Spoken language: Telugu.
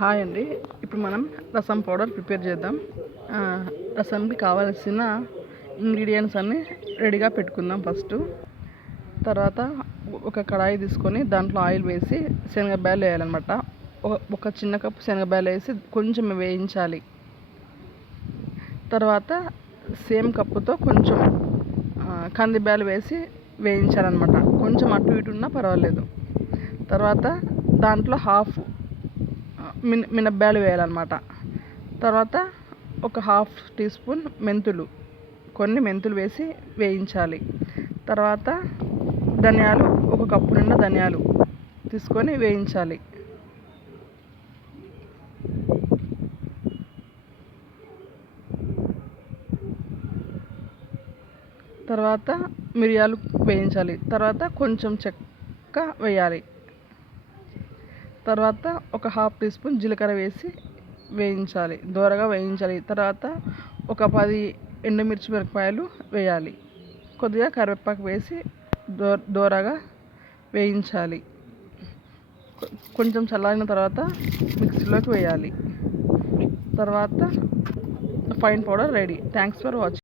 హాయ్ అండి. ఇప్పుడు మనం రసం పౌడర్ ప్రిపేర్ చేద్దాం. రసంకి కావాల్సిన ఇంగ్రీడియంట్స్ అన్నీ రెడీగా పెట్టుకుందాం. తర్వాత ఒక కడాయి తీసుకొని దాంట్లో ఆయిల్ వేసి శనగబ్యాలు వేయాలన్నమాట. ఒక చిన్న కప్పు శనగబ్యాలు వేసి కొంచెం వేయించాలి. తర్వాత సేమ్ కప్పుతో కొంచెం కందిబ్యాలు వేసి వేయించాలన్నమాట. కొంచెం అటు ఇటు ఉన్నా పర్వాలేదు. తర్వాత దాంట్లో హాఫ్ మినప్పాలు వేయాలన్నమాట. తర్వాత ఒక హాఫ్ టీ స్పూన్ కొన్ని మెంతులు వేసి వేయించాలి. తర్వాత ధనియాలు, ఒక కప్పు నిండా ధనియాలు తీసుకొని వేయించాలి. తర్వాత మిరియాలు వేయించాలి. తర్వాత కొంచెం చెక్క వేయాలి. తర్వాత ఒక హాఫ్ టీ స్పూన్ జీలకర్ర వేసి వేయించాలి, దోరగా వేయించాలి. తర్వాత ఒక 10 ఎండుమిర్చి మిరపకాయలు వేయాలి. కొద్దిగా కరివేపాకు వేసి దోరగా వేయించాలి. కొంచెం చల్లారిన తర్వాత మిక్సీలోకి వేయాలి. తర్వాత fine powder ready. Thanks for watching.